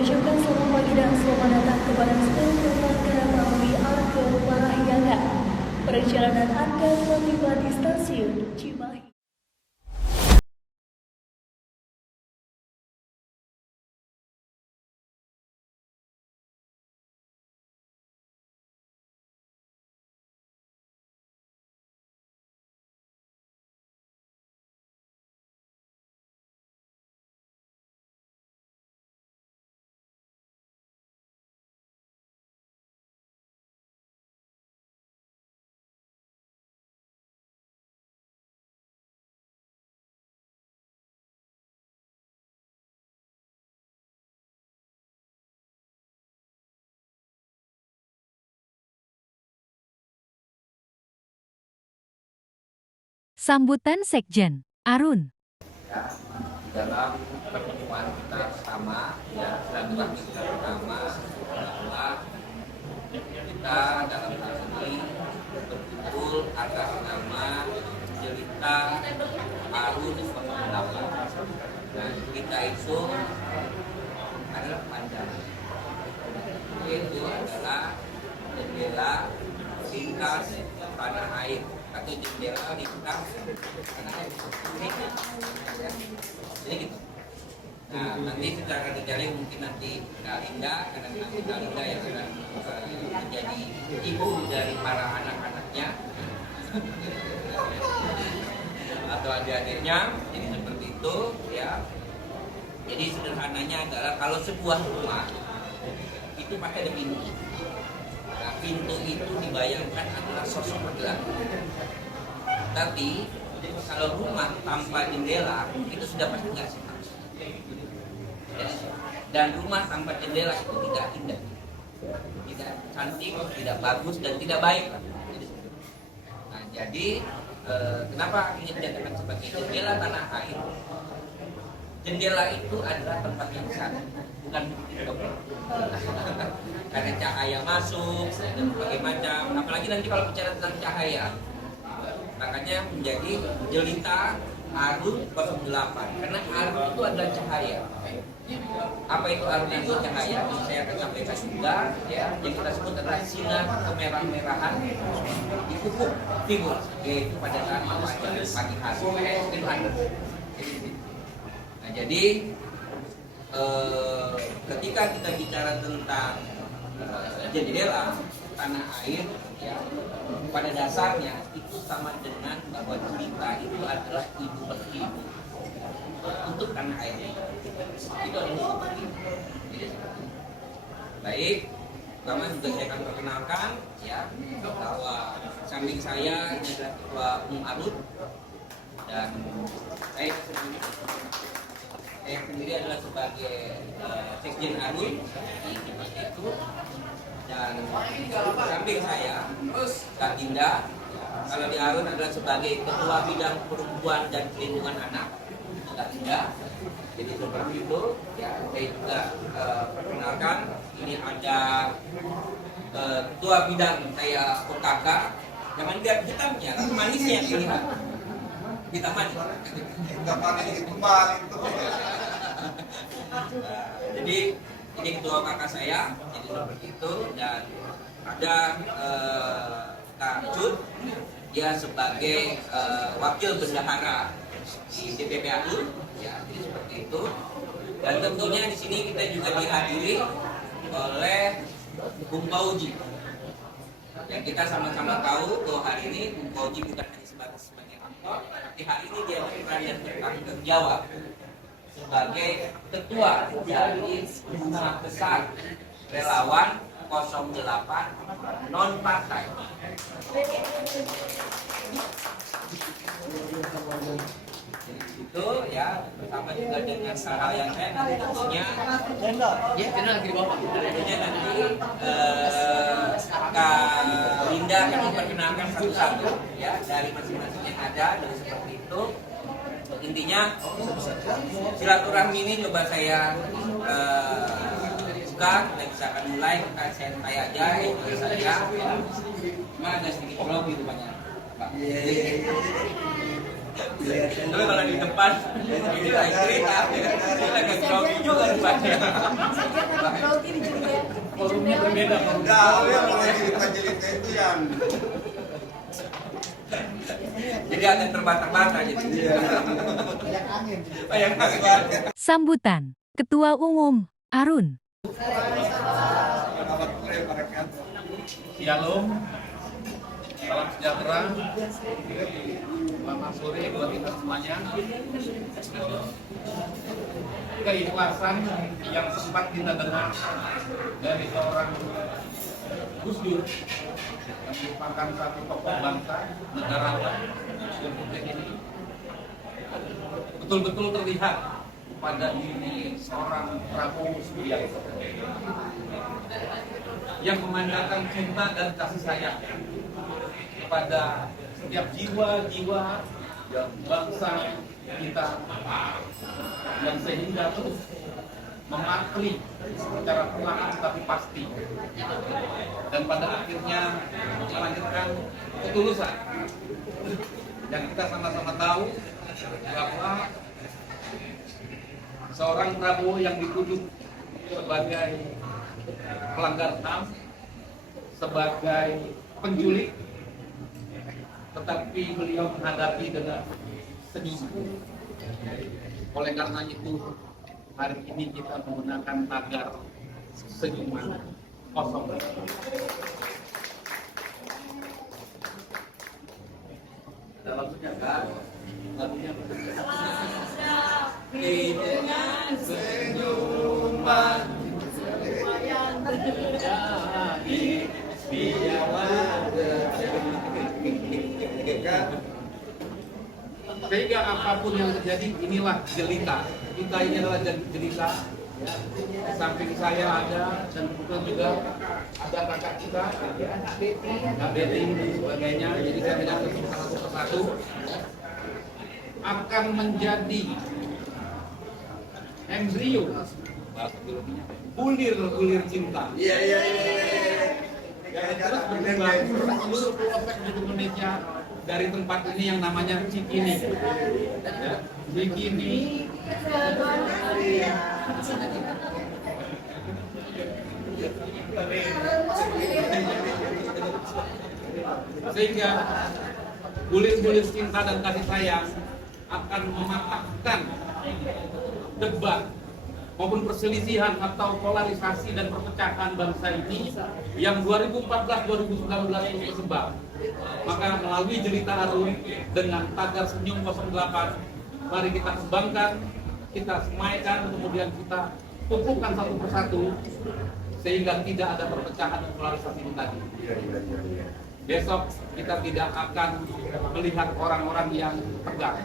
mengucapkan selamat pagi dan selamat datang kepada seluruh pelanggan melalui Argo Parahyangan. Perjalanan Anda telah tiba di stasiun Cimahi. Sambutan Sekjen Arun. Ya, dalam pertemuan kita bersama, ya, silaturahmi kita bersama bahwa kita dalam hal ini berkumpul atas nama Jelita Arun 08. Dan kita itu adalah panjang, yaitu adalah jendela lintas tanah air atau jendela lintas tanah air. Jadi gitu. Nah, nanti secara detailnya mungkin nanti Kak Linda, karena nanti Kak Linda yang akan menjadi ibu dari para anak-anaknya atau adik-adiknya. Jadi seperti itu, ya. Jadi sederhananya adalah kalau sebuah rumah itu pasti ada pintu. Nah, pintu itu dibayangkan adalah sosok laki-laki. Tapi kalau rumah tanpa jendela itu sudah pasti nggak sehat. Ya. Dan rumah tanpa jendela itu tidak indah, tidak cantik, tidak bagus dan tidak baik. Nah, jadi kenapa ini dikatakan sebagai jendela tanah air? Jendela itu adalah tempat yang sah, bukan pintu. Karena cahaya masuk dan berbagai macam. Apalagi nanti kalau bicara tentang cahaya, makanya menjadi Jelita Arun 08. Karena Arun itu adalah cahaya. Apa itu Arun itu cahaya? Saya akan sampaikan juga, ya. Yang kita sebut adalah sinar kemerah-merahan di ufuk timur, yaitu pada saat pagi hari. Nah, jadi ketika kita bicara tentang jendela tanah air, ya, pada dasarnya itu sama dengan bahwa Jelita itu adalah ibu beribu untuk tanah air. Itu adalah seperti itu. Baik, pertama juga saya akan perkenalkan, ya, bahwa samping saya ini adalah Ketua Umum Arun dan saya sendiri adalah sebagai Sekjen Arun seperti itu. Dan samping saya Kak Dinda, kalau di Arun adalah sebagai Ketua Bidang Perempuan dan Perlindungan Anak, Kak Dinda. Jadi seperti itu, ya. Saya juga perkenalkan, ini ada Ketua Bidang saya PKK. Jangan lihat hitamnya, tapi manisnya yang dilihat. Hitam manis. Hitam manis kembali itu. Jadi ini ketua kakak saya, jadi seperti itu. Dan ada Kak Cut, dia sebagai wakil bendahara di DPP Arun, ya, jadi seperti itu. Dan tentunya di sini kita juga dihadiri oleh Bung Pauji. Yang kita sama-sama tahu bahwa hari ini Bung Pauji bukan hanya sebagai aktor, tapi hari ini dia berperan dan bertanggung jawab sebagai ketua dari Rumah Besar Relawan 08 non partai. Itu, ya, bersama juga dengan hal yang lain nanti tentunya tentunya nanti Kak Linda akan memperkenalkan satu-satu, ya, dari masing-masing yang ada, dan seperti itu. Intinya silaturahmi ini coba saya buka, kita bisa akan mulai. Saya tanya aja yang saya, cuma agak sedikit grogi rupanya, Pak. Tapi kalau di depan ini lagi cerita, ini lagi grogi juga rupanya. Saya kan grogi di jendela. Forumnya berbeda. Udah, yang mulai cerita-cerita itu yang Jadi ada yang terbata-bata gitu. Yang angin. Sambutan Ketua Umum Arun. Shalom, salam sejahtera, selamat sore buat kita semuanya. Keikhlasan yang sempat kita dengar dari seorang Gus Dur yang merupakan satu tokoh bangsa, negarawan Republik ini, betul-betul terlihat pada diri seorang Prabowo Subianto yang memandangkan cinta dan kasih sayang kepada setiap jiwa-jiwa bangsa kita, yang sehingga terus memakli secara perlahan tapi pasti, dan pada akhirnya melahirkan ketulusan yang kita sama-sama tahu bahwa seorang Prabowo yang dituduh sebagai pelanggar HAM, sebagai penculik, tetapi beliau menghadapi dengan senyum. Oleh karena itu, hari ini kita menggunakan tagar senyuman kosong. Ada lagunya kan? Lagunya dengan senyuman sehingga apapun yang terjadi, inilah jelita. Kita ini adalah jelita. Di samping saya ada, dan kemudian juga ada kakak kita, Kak Betty dan sebagainya. Jadi saya tidak sebut satu persatu. Akan menjadi embrio, bulir cinta. iya. Yang terus berkembang seluruh pelosok di Indonesia, dari tempat ini yang namanya Cikini. Ya, Cikini. Sehingga bulir-bulir cinta dan kasih sayang akan mematahkan debat maupun perselisihan atau polarisasi dan perpecahan bangsa ini yang 2014-2019 itu tersebar. Maka melalui jelita Arun dengan tagar senyum 08, mari kita kembangkan, kita semaikan, kemudian kita tumpukan satu persatu sehingga tidak ada perpecahan dan polarisasi itu tadi. Besok kita tidak akan melihat orang-orang yang tegang,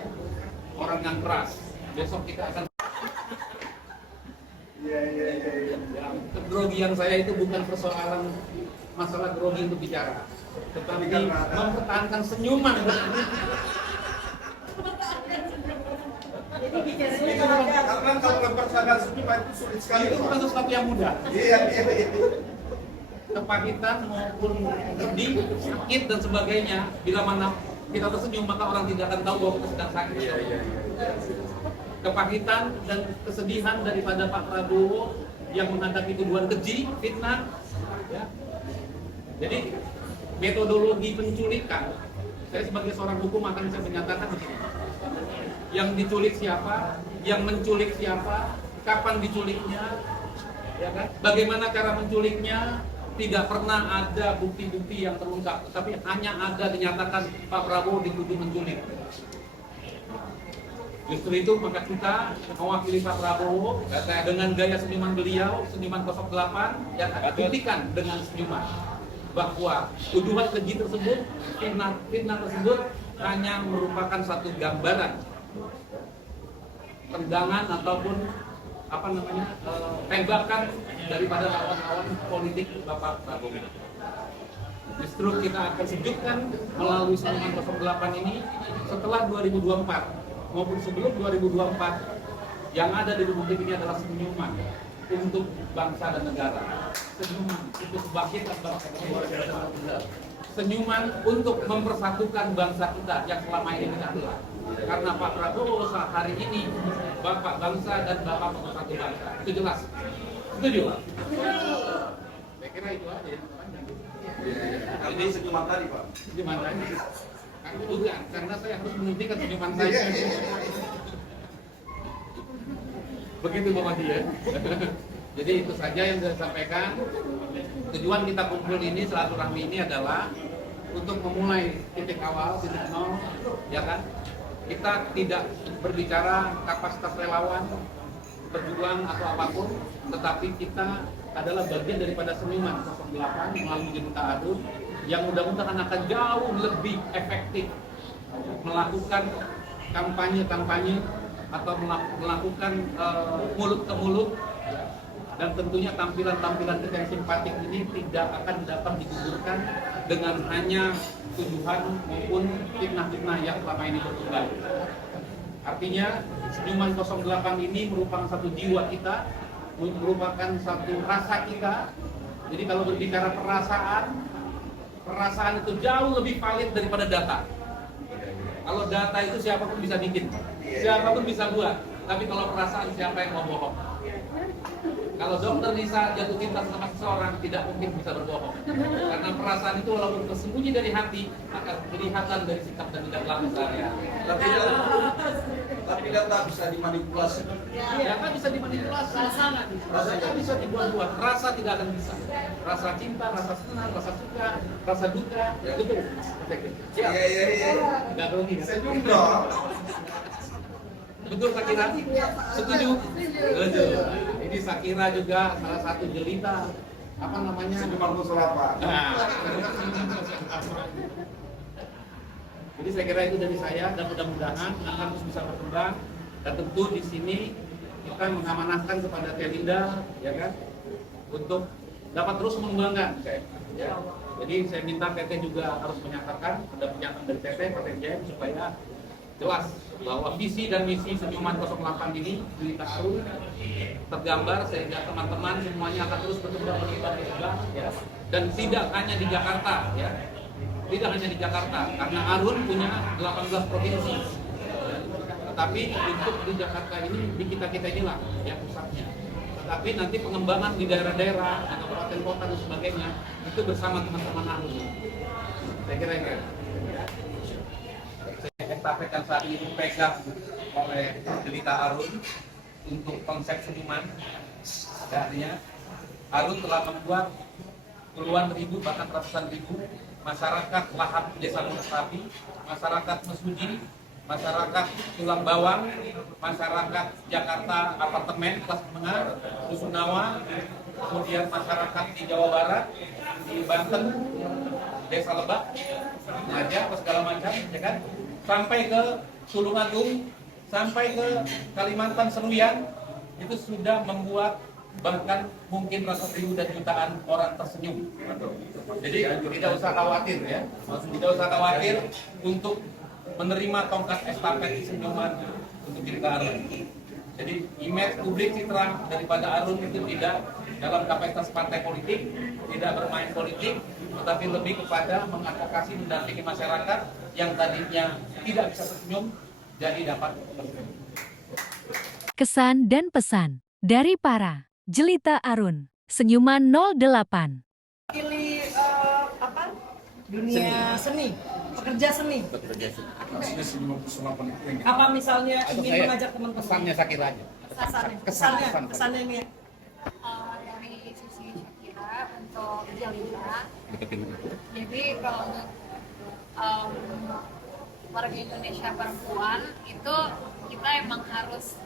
orang yang keras. Besok kita akan kegrogian saya itu bukan persoalan masalah grogi untuk bicara, tetapi mempertahankan senyuman. Karena kalau mempertahankan senyuman itu sulit sekali. Itu bukan sesuatu yang mudah. Iya. Kepahitan maupun sedih, sakit dan sebagainya, bila mana kita tersenyum maka orang tidak akan tahu bahwa kita sedang sakit. Kepahitan dan kesedihan daripada Pak Prabowo yang menghadapi tuduhan keji, fitnah, ya. Jadi metodologi penculikan, saya sebagai seorang hukum akan bisa menyatakan begini: yang diculik siapa, yang menculik siapa, kapan diculiknya, ya kan? Bagaimana cara menculiknya, tidak pernah ada bukti-bukti yang terungkap, tapi hanya ada dinyatakan Pak Prabowo dituduh menculik. Justru itu maka kita mewakili Pak Prabowo dengan gaya senyuman beliau, senyuman 08, yang buktikan dengan senyuman bahwa tuduhan keji tersebut, fitnah tersebut hanya merupakan satu gambaran tendangan ataupun tembakan daripada lawan-lawan politik Bapak Prabowo. Justru kita akan sejukkan melalui senyuman 08 ini setelah 2024 maupun sebelum 2024, yang ada di Republik ini adalah senyuman untuk bangsa dan negara. Senyuman untuk kebangkitan bangsa dan negara. senyuman untuk mempersatukan bangsa kita yang selama ini kita belah. Karena Pak Prabowo saat hari ini Bapak bangsa dan Bapak pemersatu bangsa. Itu jelas. Setuju? Saya kira itu aja. Ini senyuman tadi, Pak. Senyuman tadi. Bukan, karena saya harus menghentikan senyuman saya. Begitu Bapak ya. Jadi itu saja yang saya sampaikan. Tujuan kita kumpul ini, silaturahmi ini adalah untuk memulai titik awal, titik nol, ya kan? Kita tidak berbicara kapasitas relawan, berjuang atau apapun, tetapi kita adalah bagian daripada senyuman 08 melalui Jelita Arun yang mudah-mudahan akan jauh lebih efektif melakukan kampanye-kampanye atau melakukan mulut ke mulut, dan tentunya tampilan-tampilan kita yang simpatik ini tidak akan dapat digugurkan dengan hanya tuduhan maupun fitnah-fitnah yang selama ini berkembang. Artinya senyuman 08 ini merupakan satu jiwa kita, merupakan satu rasa kita. Jadi kalau berbicara perasaan itu jauh lebih valid daripada data. Kalau data itu siapapun bisa bikin, siapapun bisa buat. Tapi kalau perasaan siapa yang mau bohong? Kalau dokter bisa jatuh cinta sama seseorang, tidak mungkin bisa berbohong. Karena perasaan itu walaupun tersembunyi dari hati, akan kelihatan dari sikap dan tindak laku sehari-hari. Tapi data bisa dimanipulasi. Data bisa dimanipulasi. Data bisa dibuat-buat. Rasa tidak akan bisa. Rasa cinta, rasa senang, rasa suka, rasa duka, itu. Siap. Iya. Tidak grogi. Senyum dong. Betul Sakira? Setuju? Setuju. Ini Sakira juga salah satu jelita apa namanya? Senyuman 08. Nah. Jadi saya kira itu dari saya, dan mudah-mudahan akan terus bisa berkembang. Dan tentu di sini kita mengamanahkan kepada Telinda, ya kan, untuk dapat terus mengembangkan. Ya. Jadi saya minta PT juga harus menyatakan, ada pernyataan dari PT, Pak Jaya, supaya jelas bahwa visi dan misi senyuman 08 ini Jelita Arun tergambar sehingga teman-teman semuanya akan terus berkembang ya. Dan tidak hanya di Jakarta, ya. Tidak hanya di Jakarta, karena Arun punya 18 provinsi. Tetapi untuk di Jakarta ini, di kita-kita inilah yang pusatnya. Tetapi nanti pengembangan di daerah-daerah, di kabupaten kota dan sebagainya, itu bersama teman-teman Arun. Saya kira ini. Estafet yang saat ini dipegang oleh Jelita Arun untuk konsep senyuman. Artinya Arun telah membuat puluhan ribu bahkan ratusan ribu masyarakat Lahap Desa Merapi, masyarakat Mesuji, masyarakat Tulang Bawang, masyarakat Jakarta Apartemen kelas menengah, Rusunawa, kemudian masyarakat di Jawa Barat, di Banten, Desa Lebak, Ngajak, segala macam, ya kan? Sampai ke Tulungagung, sampai ke Kalimantan Seruyan, itu sudah membuat bahkan mungkin ratusan ribu dan jutaan orang tersenyum. Jadi tidak usah khawatir ya, tidak usah khawatir untuk menerima tongkat estafet senyuman untuk Jelita Arun. Jadi image publik citra daripada Arun itu tidak dalam kapasitas partai politik, tidak bermain politik, tetapi lebih kepada mengadvokasi mendampingi masyarakat yang tadinya tidak bisa tersenyum jadi dapat tersenyum. Kesan dan pesan dari para Jelita Arun, Senyuman 08. Pilih dunia seni, pekerja seni. Aslinya senyuman 08 itu yang Apa misalnya ingin mengajak teman-teman? Pesannya Sakira aja. Kesannya ini ya. Dari sisi Shakira untuk Jelita. Jadi kalau untuk warga Indonesia perempuan itu kita emang harus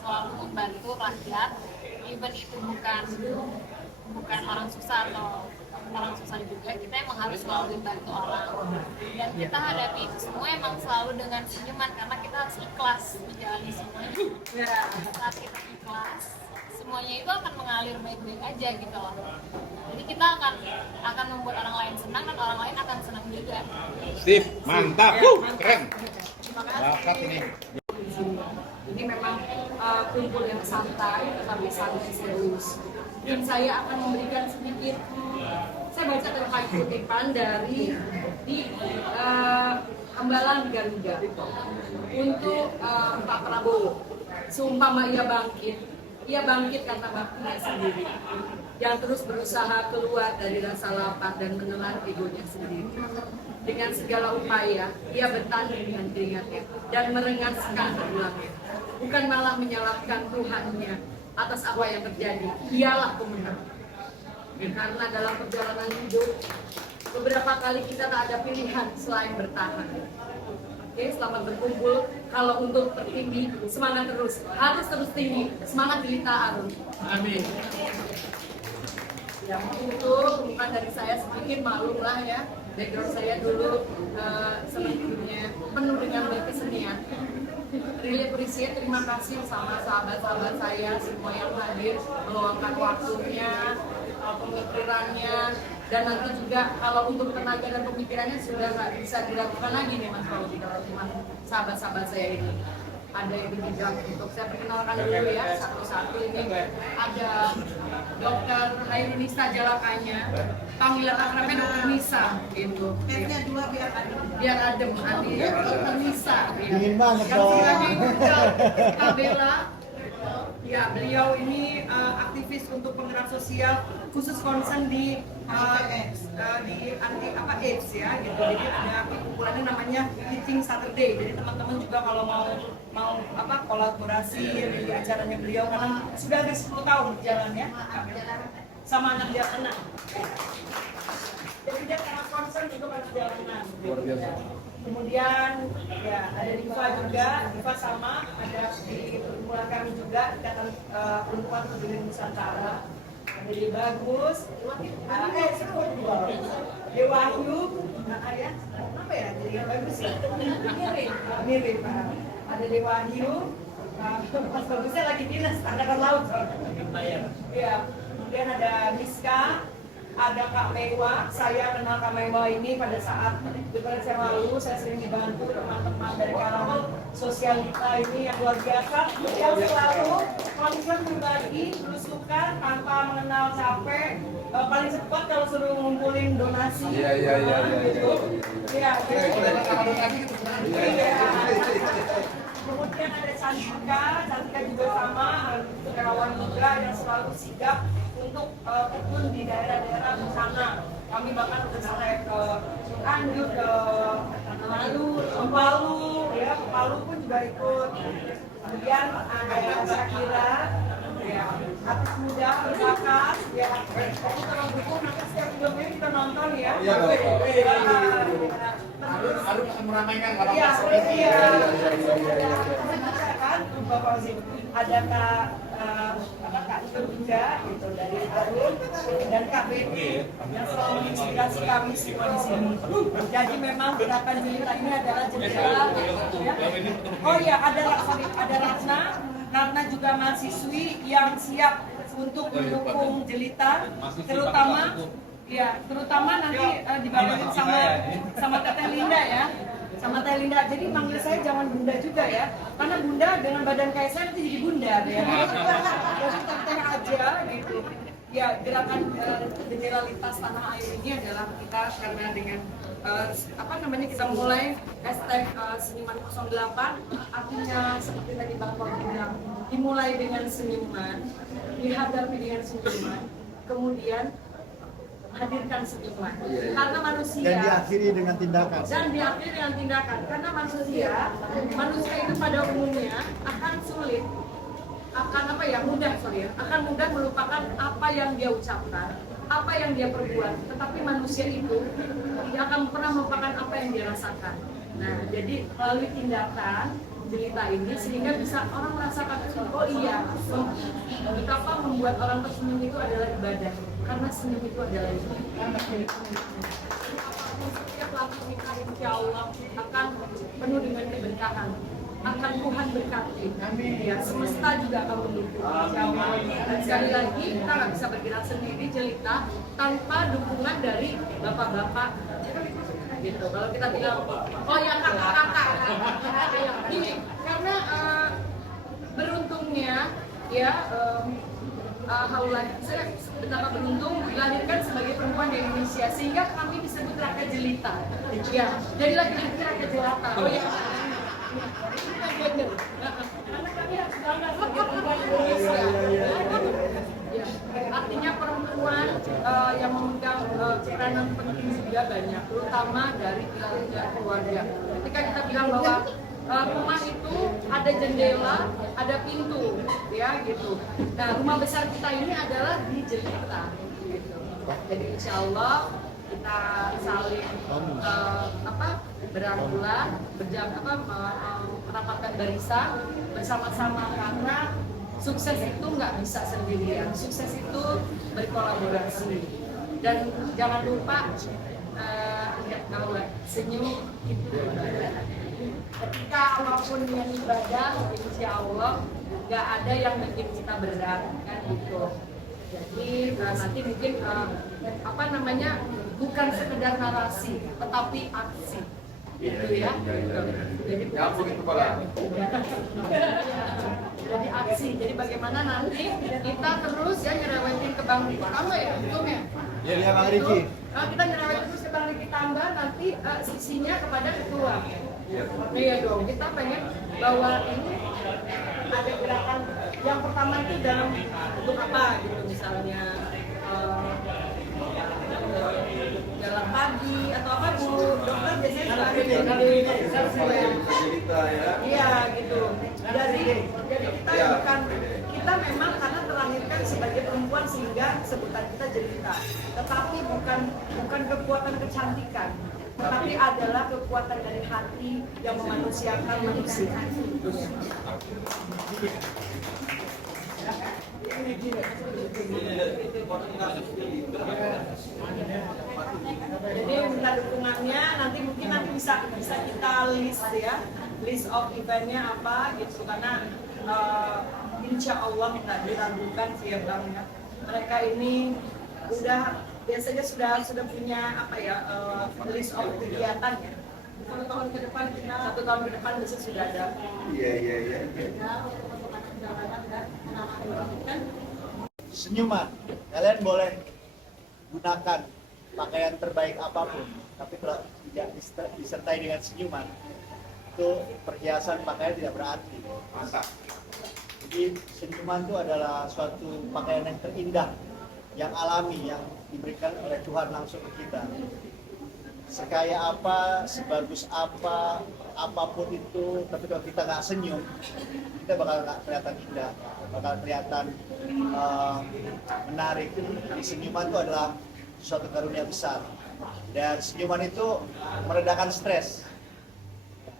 selalu membantu rakyat, even itu bukan orang susah atau orang susah juga, kita emang harus selalu membantu orang, dan kita hadapi itu semua emang selalu dengan senyuman karena kita harus ikhlas menjalani semuanya. Saat kita ikhlas, semuanya itu akan mengalir baik-baik aja gitu loh. Jadi kita akan membuat orang lain senang dan orang lain akan senang juga. Sip, mantap, keren. Bakat ini. Ini memang kumpul yang santai tetapi sangat serius. Dan saya akan memberikan sedikit, saya bacakan Pak kutipan dari di Hambalang di Garuda untuk Pak Prabowo. Seumpama ia bangkit kata baktinya sendiri, yang terus berusaha keluar dari rasa lapar dan menelan egonya sendiri. Dengan segala upaya, ia bertanding dengan keringatnya dan merengaskan tulangnya. Bukan malah menyalahkan Tuhannya atas apa yang terjadi. Ialah pemenang. Karena dalam perjalanan hidup, beberapa kali kita tak ada pilihan selain bertahan. Oke, selamat berkumpul. Kalau untuk tertinggi, semangat terus. Harus terus tinggi. Semangat Jelita Arun. Amin. Ya, itu bukan dari saya sedikit, maklum lah ya. Background saya dulu sebelumnya penuh dengan kesenian. Really appreciate, terima kasih sama sahabat-sahabat saya semua yang hadir, meluangkan waktunya, pemikirannya, dan nanti juga kalau untuk tenaga dan pemikirannya sudah nggak bisa dilakukan lagi nih Mas Pauli kalau cuma sahabat-sahabat saya ini. Ada yang berbicara untuk saya perkenalkan dulu ya satu-satu. Ini ada Dr. Hairi Nisa Jalakanya, panggilan akrabnya Dr. Nisa gitu. Biar adem nanti ya Dr. Nisa. Dingin banget yang dong. sebelahnya juga Kabela. Ya, beliau ini aktivis untuk penggerak sosial khusus concern di anti AIDS ya gitu. Jadi ada kumpulannya namanya Eating Saturday. Jadi teman-teman juga kalau mau kolaborasi di acaranya beliau karena sudah ada 10 tahun berjalan ya. Sama anak jalanan. Jadi dia sangat concern juga pada jalanan. Luar biasa. Kemudian ya ada Diva juga, Diva sama ada di perkumpulan kami juga Ikatan Perempuan Peduli Nusantara. Ada di Bagus, Dewahyu, ya, apa ya? Jadi Bagus ya, mirip. Ada Dewahyu, Mas Bagusnya lagi dinas angkatan laut. Ya, kemudian ada Miska. Ada Kak Mewa, saya kenal Kak Mewa ini pada saat Pilpres yang lalu, saya sering dibantu teman-teman dari kalangan sosialita ini yang luar biasa, yang selalu konsisten berbagi, berusukan tanpa mengenal capek, paling cepat kalau suruh ngumpulin donasi. Iya. Kemudian ada Cantika juga sama, relawan juga yang selalu sigap untuk turun di daerah-daerah bencana. Kami bahkan udah sampai ke Cianjur, ke Palu, ya, ke Palu pun juga ikut. Kemudian ada Syakira, ya, artis muda, berbakat, ya. Jadi tolong dukung, nanti setiap filmnya kita nonton ya. Harus meramaikan kalau Iya. Kan, Bapak Zim, ada Kak Ito juga gitu dari Arun dan Kak Betty yang selalu menginspirasi kami semua di sini. Jadi memang gerakan Jelita ini adalah jendela. Ya. Oh iya, ada Ratna juga mahasiswi yang siap untuk mendukung Jelita, terutama nanti dibantuin sama Teteh Linda ya. Sama Teh Linda, jadi manggil saya jangan bunda juga ya, karena bunda dengan badan kayak saya nanti jadi bunda ya. Jadi Teteh aja gitu. Ya, gerakan jendela lintas tanah air ini adalah kita karena dengan kita mulai hashtag Seniman 08, artinya seperti tadi Bang Paul bilang, dimulai dengan senyuman, dihadapi dengan senyuman, kemudian hadirkan senyuman. Karena manusia Dan diakhiri dengan tindakan. karena manusia itu pada umumnya akan sulit, akan mudah melupakan apa yang dia ucapkan, apa yang dia perbuat, tetapi manusia itu tidak akan pernah melupakan apa yang dia rasakan. Nah, jadi melalui tindakan Jelita ini sehingga bisa orang merasakan, oh iya, betapa membuat orang tersenyum itu adalah ibadah, karena senyum itu adalah ibadah. Setiap langkah kita insya Allah akan penuh dengan keberkahan, akan Tuhan berkati, ya, semesta juga akan mendukung. Insya Allah. Dan sekali lagi kita nggak bisa bergerak sendiri Jelita tanpa dukungan dari bapak-bapak. Gitu. Kalau kita bilang, oh ya kakak-kakak, gini, karena beruntungnya ya saya betapa beruntung dilahirkan sebagai perempuan di Indonesia, sehingga kami disebut rakyat jelita. Ya, jadi laki-laki rakyat jelata. Oh ya. Karena kami harus bangga sebagai perempuan Indonesia. Ya, artinya perempuan yang memegang peranan penting juga banyak, terutama dari pilar keluarga. Ketika kita bilang bahwa rumah itu ada jendela, ada pintu, ya gitu. Nah, rumah besar kita ini adalah di Jelita, gitu. Jadi insya Allah kita saling berangkulan, merapatkan barisan bersama-sama, karena sukses itu nggak bisa sendirian. Sukses itu berkolaborasi. Dan jangan lupa senyum itu ibadah. Ketika apapun yang ibadah, insya Allah nggak ada yang bikin kita berat, kan gitu. Jadi nanti mungkin bukan sekedar narasi, tetapi aksi, gitu ya. Jadi jadi aksi. Jadi bagaimana nanti kita terus ya nyerewetin ke Bang Riki Tambah ya, betul ya? Iya, Bang Riki. Kita nyerewetin terus ke Bang Riki Tambah, nanti sisinya kepada ketua. Iya dong, kita pengen bahwa ini ada gerakan yang pertama itu dalam bentuk apa gitu, misalnya jalan pagi atau apa Bu Dokter biasanya suka ada iya gitu. Jadi kita memang karena terlahirkan sebagai perempuan sehingga sebutan kita jelita, tetapi bukan kekuatan kecantikan, tetapi adalah kekuatan dari hati yang memanusiakan manusia. Jadi minta dukungannya, nanti mungkin bisa kita list ya, list of eventnya apa gitu, karena insya Allah nggak diragukan sih ya Bang ya. Mereka ini biasanya sudah punya list of kegiatan ya. Satu tahun ke depan besok sudah ada. Iya. Senyuman, kalian boleh gunakan pakaian terbaik apapun, tapi kalau tidak disertai dengan senyuman, itu perhiasan pakaian tidak berarti. Jadi senyuman itu adalah suatu pakaian yang terindah, yang alami, yang diberikan oleh Tuhan langsung ke kita. Sekaya apa, sebagus apa, apapun itu, tapi kalau kita nggak senyum, kita bakal nggak kelihatan indah, bakal kelihatan menarik. Jadi senyuman itu adalah suatu karunia besar, dan senyuman itu meredakan stres.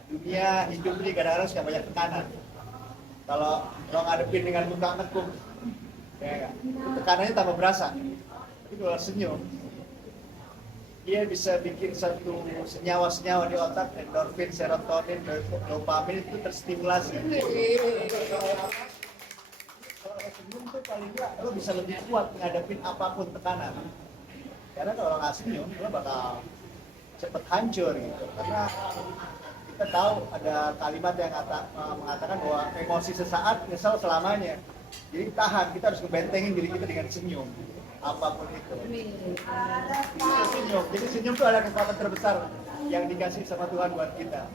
Dunia hidup ini kadang-kadang suka banyak tekanan. Kalau ngadepin dengan muka ngekuk, ya, tekanannya tambah berasa. Tapi kalau senyum, dia bisa bikin satu senyawa-senyawa di otak, endorfin, serotonin, dopamin itu terstimulasi. Kalau senyum tuh paling nggak lo bisa lebih kuat menghadapin apapun tekanan. Karena kalau nggak senyum, lo bakal cepet hancur gitu. Karena kita tahu ada kalimat yang mengatakan bahwa emosi sesaat, nyesal selamanya. Jadi tahan, kita harus ngebentengin diri kita dengan senyum. Apapun itu. Senyum. Jadi senyum itu adalah kekuatan terbesar yang dikasih sama Tuhan buat kita.